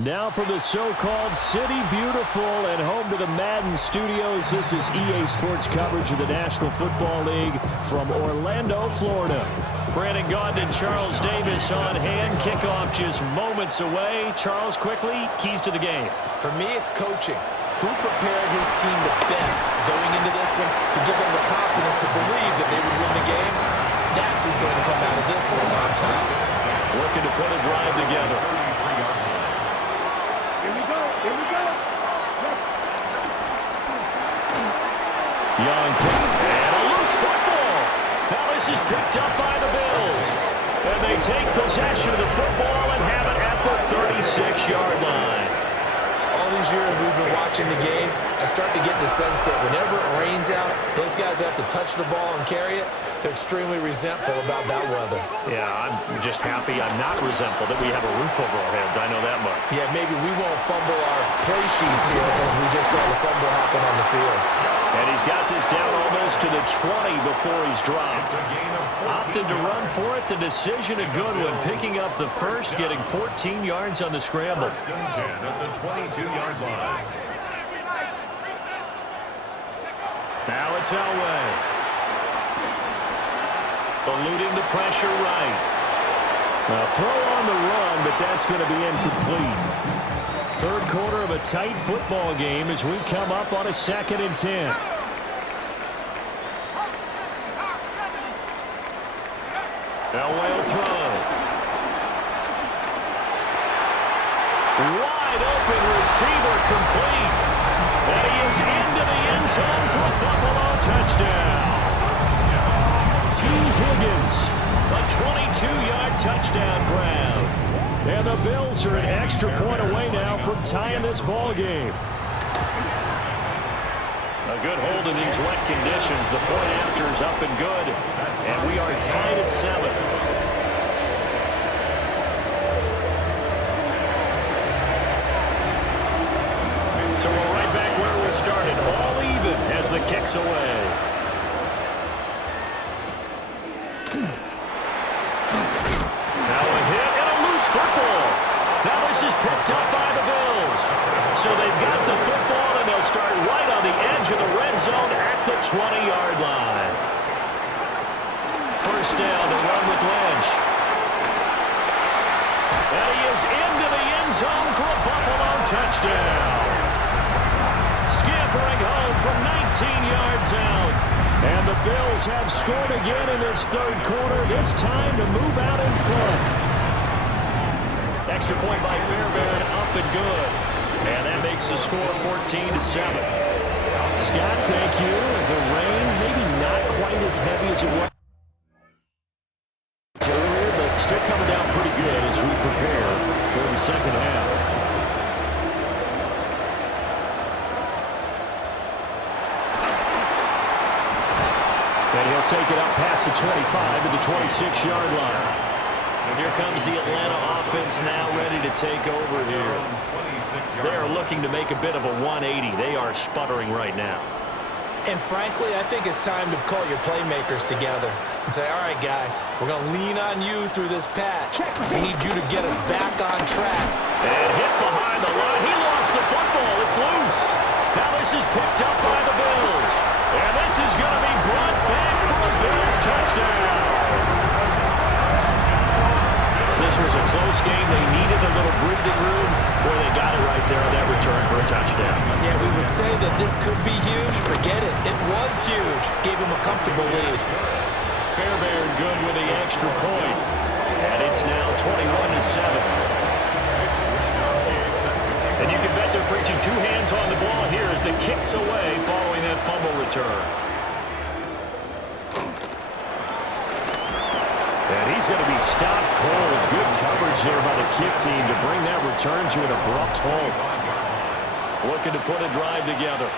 Now from the so-called City Beautiful and home to the Madden studios, this is EA Sports coverage of the National Football League from Orlando, Florida. Brandon Gaudin and Charles Davis on hand. Kickoff just moments away. Charles, quickly, keys to the game. For me, it's coaching. Who prepared his team the best going into this one to give them the confidence to believe that they would win the game? That's who's going to come out of this one on top. Looking to put a drive together. Young and a loose football. Now this is picked up by the Bills. And they take possession of the football and have it at the 36-yard line. All these years we've been watching the game, I start to get the sense that whenever it rains out, those guys who have to touch the ball and carry it, they're extremely resentful about that weather. Yeah, I'm just happy I'm not resentful that we have a roof over our heads. I know that much. Yeah, maybe we won't fumble our play sheets here as we just saw the fumble happen on the field. And he's got this down almost to the 20 before he's dropped. Opted to run for it. The decision a good one. Picking up the first, getting 14 yards on the scramble. First and 10 at the 22-yard line. Now it's Elway. Eluding the pressure right. A throw on the run, but that's going to be incomplete. Third quarter of a tight football game as we come up on a 2nd and 10. Elway will throw. Wide open receiver complete. And he is into the end zone for a Buffalo touchdown. T. Higgins, a 22-yard touchdown grab. And the Bills are an extra point away now from tying this ball game. A good hold in these wet conditions. The point after is up and good. And we are tied at 7. So we're right back where we started. All even as the kick's away. Football. Now this is picked up by the Bills. So they've got the football, and they'll start right on the edge of the red zone at the 20-yard line. First down to run with Lynch. And he is into the end zone for a Buffalo touchdown. Scampering home from 19 yards out. And the Bills have scored again in this third quarter, this time to move out in front. Extra point by Fairbairn, up and good. And that makes the score 14-7. Scott, thank you. The rain, maybe not quite as heavy as it was earlier, but still coming down pretty good as we prepare for the second half. And he'll take it up past the 25 to the 26-yard line. And here comes the Atlanta offense now ready to take over here. They are looking to make a bit of a 180. They are sputtering right now. And frankly, I think it's time to call your playmakers together and say, all right, guys, we're going to lean on you through this patch. We need you to get us back on track. And hit behind the line. He lost the football. It's loose. Now this is picked up by the Bills. And this is going to be brought back for a Bills touchdown. This was a close game. They needed a little breathing room. Boy, they got it right there on that return for a touchdown. Yeah, we would say that this could be huge. Forget it. It was huge. Gave him a comfortable lead. Fairbairn good with the extra point. And it's now 21-7. And you can bet they're preaching two hands on the ball here as the kick's away following that fumble return. And he's going to be stopped cold. Good coverage there by the kick team to bring that return to an abrupt halt. Looking to put a drive together.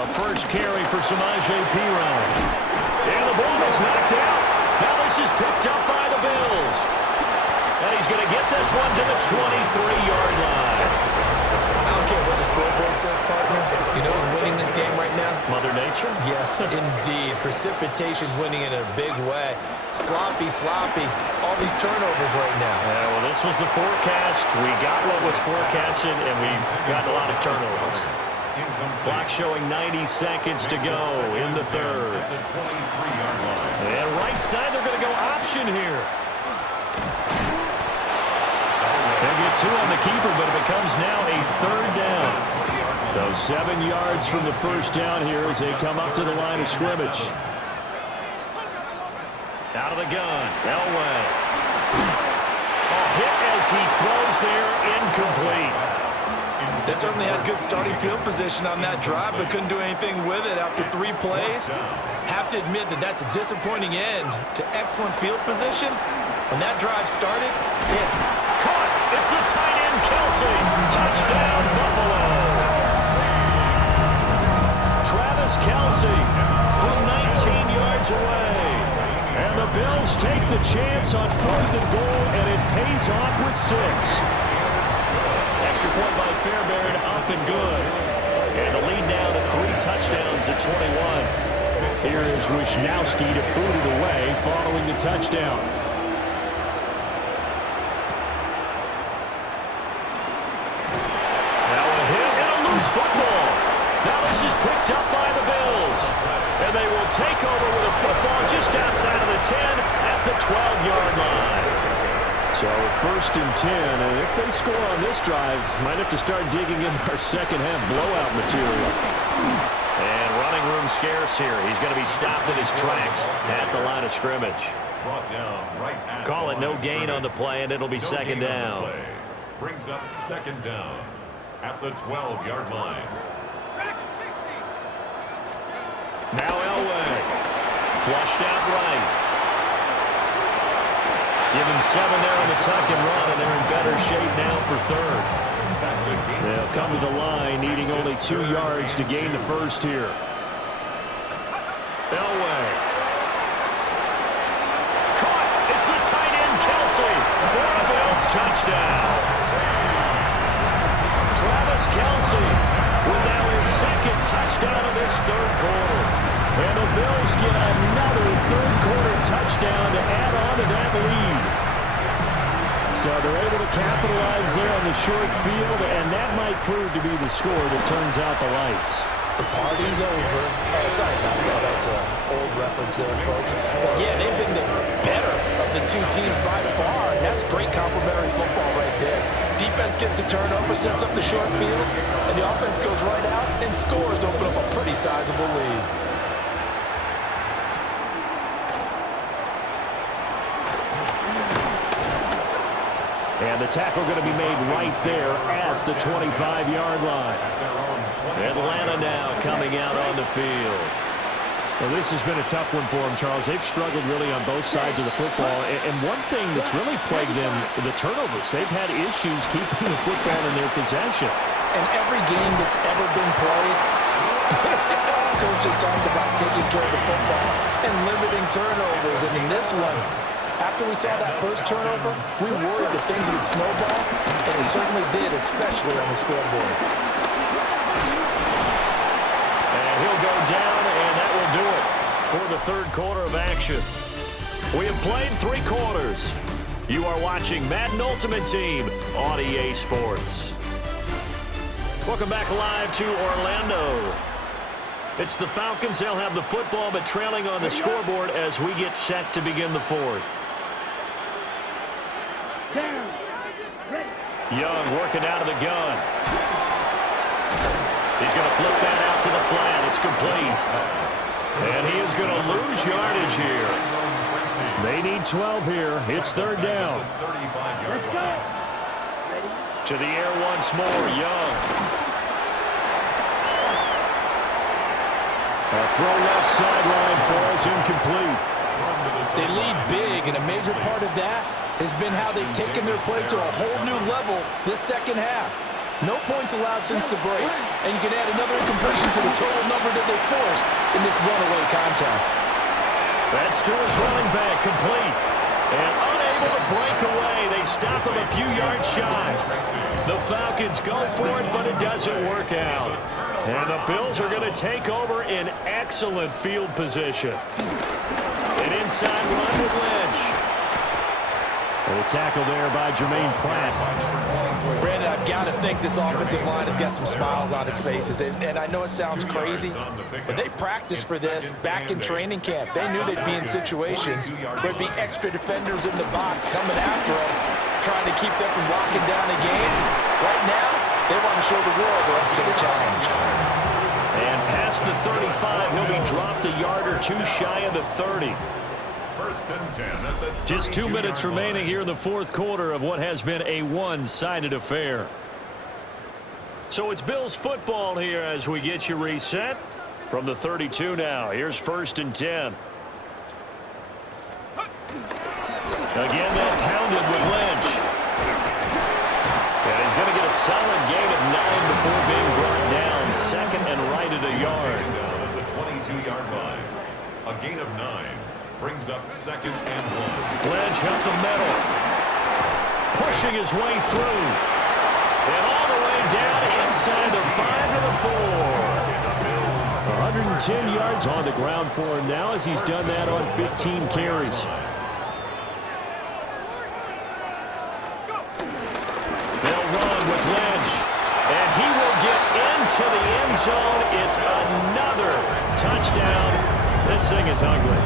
A first carry for Samaje Perine. And the ball is knocked out. Now this is picked up by the Bills. And he's going to get this one to the 23-yard line. I'll care what the scoreboard says, partner. You know who's winning this game right now? Mother Nature? Yes, indeed. Precipitation's winning in a big way. Sloppy, sloppy. All these turnovers right now. Yeah, well, this was the forecast. We got what was forecasted, and we've got a lot of turnovers. Clock showing 90 seconds to go in the third. And right side, they're going to go option here. They'll get 2 on the keeper, but it becomes now a third down. So 7 yards from the first down here as they come up to the line of scrimmage. Out of the gun, Elway. Hit as he throws there, incomplete. They certainly had good starting field position on that drive, but couldn't do anything with it after 3 plays. Have to admit that that's a disappointing end to excellent field position. When that drive started, it's caught. It's the tight end, Kelsey. Touchdown, Buffalo. Travis Kelsey from 19 yards away. And the Bills take the chance on 4th and goal, and it pays off with 6. Extra point by Fairbairn, up and good. And the lead now to 3 touchdowns at 21. Here is Wishnowski to boot it away following the touchdown. Now a hit and a loose football. Now this is picked up by the Bills. And they will take over with a football just outside of the 10 at the 12-yard line. So 1st and 10, and if they score on this drive, might have to start digging in our second half blowout material. And running room scarce here. He's going to be stopped in his tracks at the line of scrimmage. Call it no gain on the play, and it'll be second down. Brings up second down at the 12-yard line. Now Elway. Flushed out right. Give him 7 there on the tuck and run, and they're in better shape now for third. They'll come to the line, needing only 2 yards to gain the first here. Elway. Caught. It's the tight end, Kelsey. For a Bills touchdown. Travis Kelsey with now his 2nd touchdown of this third quarter. And the Bills get another third-quarter touchdown to add on to that lead. So they're able to capitalize there on the short field, and that might prove to be the score that turns out the lights. the party's over. Oh, sorry about that. That's an old reference there, folks. But yeah, they've been the better of the 2 teams by far, and that's great complementary football right there. Defense gets the turnover, sets up the short field, and the offense goes right out and scores to open up a pretty sizable lead. And the tackle going to be made right there at the 25-yard line. Atlanta now coming out on the field. Well, this has been a tough one for them, Charles. They've struggled really on both sides of the football. And one thing that's really plagued them, the turnovers. They've had issues keeping the football in their possession. And every game that's ever been played, Coach just talked about taking care of the football and limiting turnovers. And in this one, after we saw that first turnover, we worried that things would snowball, and it certainly did, especially on the scoreboard. And he'll go down, and that will do it for the third quarter of action. We have played 3 quarters. You are watching Madden Ultimate Team on EA Sports. Welcome back live to Orlando. It's the Falcons. They'll have the football, but trailing on the scoreboard as we get set to begin the fourth. Young working out of the gun. He's going to flip that out to the flat. It's complete. And he is going to lose yardage here. They need 12 here. It's third down. To the air once more, Young. A throw left sideline falls incomplete. They lead big, and a major part of that has been how they've taken their play to a whole new level this second half. No points allowed since the break, and you can add another incompletion to the total number that they forced in this runaway contest. That's to his running back, complete. And unable able to break away. They stop him a few yards shy. The Falcons go for it, but it doesn't work out. And the Bills are going to take over in excellent field position. An inside run with Lynch. And a tackle there by Jermaine Pratt. Brandon, I've got to think this offensive line has got some smiles on its faces. And I know it sounds crazy, but they practiced for this back in training camp. They knew they'd be in situations where there'd be extra defenders in the box coming after them, trying to keep them from locking down the game. Right now, they want to show the world they're up to the challenge. And past the 35, he'll be dropped a yard or two shy of the 30. First and 10 at the Just 2 minutes remaining here in the fourth quarter of what has been a one-sided affair. So it's Bills football here as we get you reset. From the 32 now, here's first and 10. Again, they'll pound it with Lynch. And he's going to get a solid gain of 9 before being brought down. Second and right at a yard. At the 22-yard line. A gain of 9 brings up second and 1. Lynch up the middle. Pushing his way through. And all the way down inside the 5 to the 4. 110 yards on the ground for him now as he's done that on 15 carries. With Lynch, and he will get into the end zone. It's another touchdown. This thing is ugly.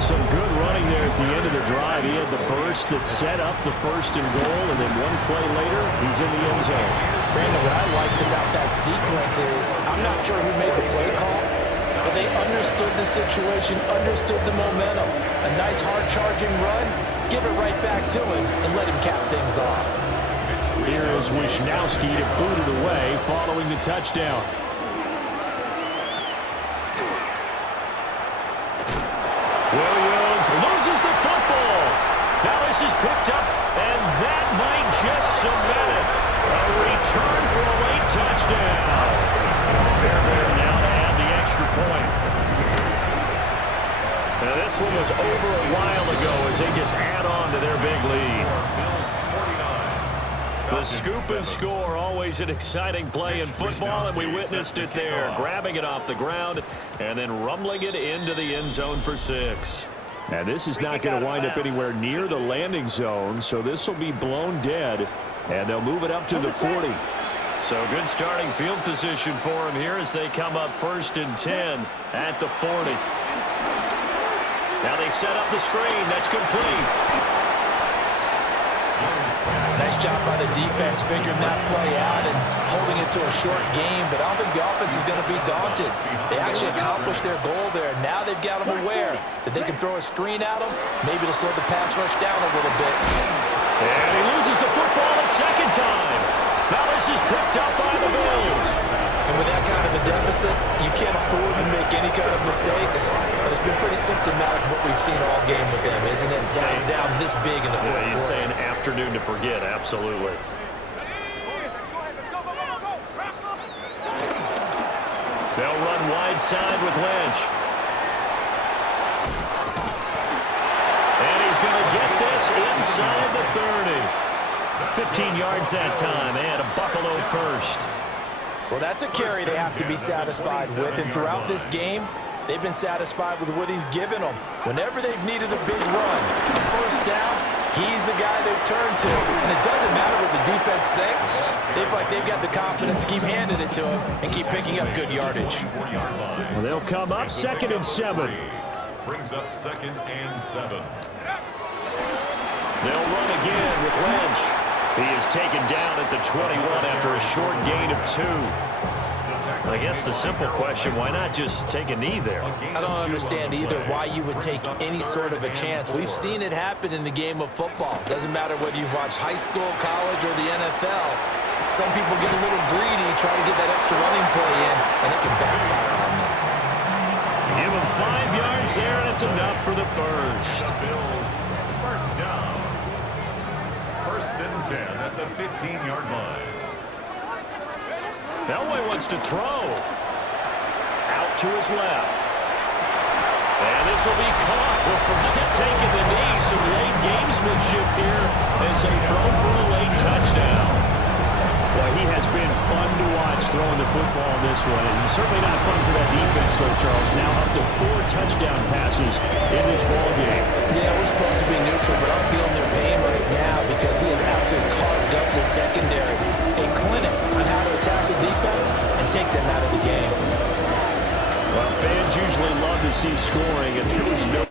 Some good running there at the end of the drive. He had the burst that set up the first and goal, and then one play later, he's in the end zone. Brandon, what I liked about that sequence is, I'm not sure who made the play call, but they understood the situation, understood the momentum. A nice hard-charging run, give it right back to him, and let him cap things off. Here is Wisnowski to boot it away following the touchdown. Williams loses the football. Now this is picked up, and that might just cement it. A return for a late touchdown. Fairbairn now to add the extra point. Now this one was over a while ago as they just add on to their big lead. The scoop and score, always an exciting play in football, and we witnessed it there, grabbing it off the ground and then rumbling it into the end zone for 6. And this is not going to wind up anywhere near the landing zone, so this will be blown dead, and they'll move it up to the 40. So good starting field position for them here as they come up first and 10 at the 40. Now they set up the screen. That's complete. Nice job by the defense figuring that play out and holding it to a short game, but I don't think the offense is going to be daunted. They actually accomplished their goal there. Now they've got them aware that they can throw a screen at them, maybe to slow the pass rush down a little bit. And he loses the football a second time. Now this is picked up by the Bills. And with that kind of a deficit, you can't afford to make any kind of mistakes. But it's been pretty symptomatic of what we've seen all game with them, isn't it? Down this big in the fourth quarter. You'd say an afternoon to forget, absolutely. They'll run wide side with Lynch. And he's going to get this inside the 30. 15 yards that time, and a Buffalo first. Well, that's a carry they have to be satisfied with, and throughout this game, they've been satisfied with what he's given them. Whenever they've needed a big run, first down, he's the guy they've turned to, and it doesn't matter what the defense thinks. They've got the confidence to keep handing it to him and keep picking up good yardage. Well, they'll come up second and 7. Brings up second and 7. They'll run again with Lynch. He is taken down at the 21 after a short gain of 2. I guess the simple question, why not just take a knee there? I don't understand either why you would take any sort of a chance. We've seen it happen in the game of football. Doesn't matter whether you've watched high school, college, or the NFL. Some people get a little greedy, try to get that extra running play in, and it can backfire on them. Give him 5 yards there, and it's enough for the first. Bills first down. First and 10 at the 15-yard line. Elway wants to throw. Out to his left. And this will be caught. Well, forget taking the knee. Some late gamesmanship here as they throw for a late touchdown. Well, he has been fun to watch throwing the football in this one. And certainly not fun for that defense, though, Charles. Now up to 4 touchdown passes in this ballgame. Yeah, we're supposed to be neutral, but I'm feeling their pain right now because he has absolutely carved up the secondary. A clinic on how to attack the defense and take them out of the game. Well, fans usually love to see scoring, and there was no...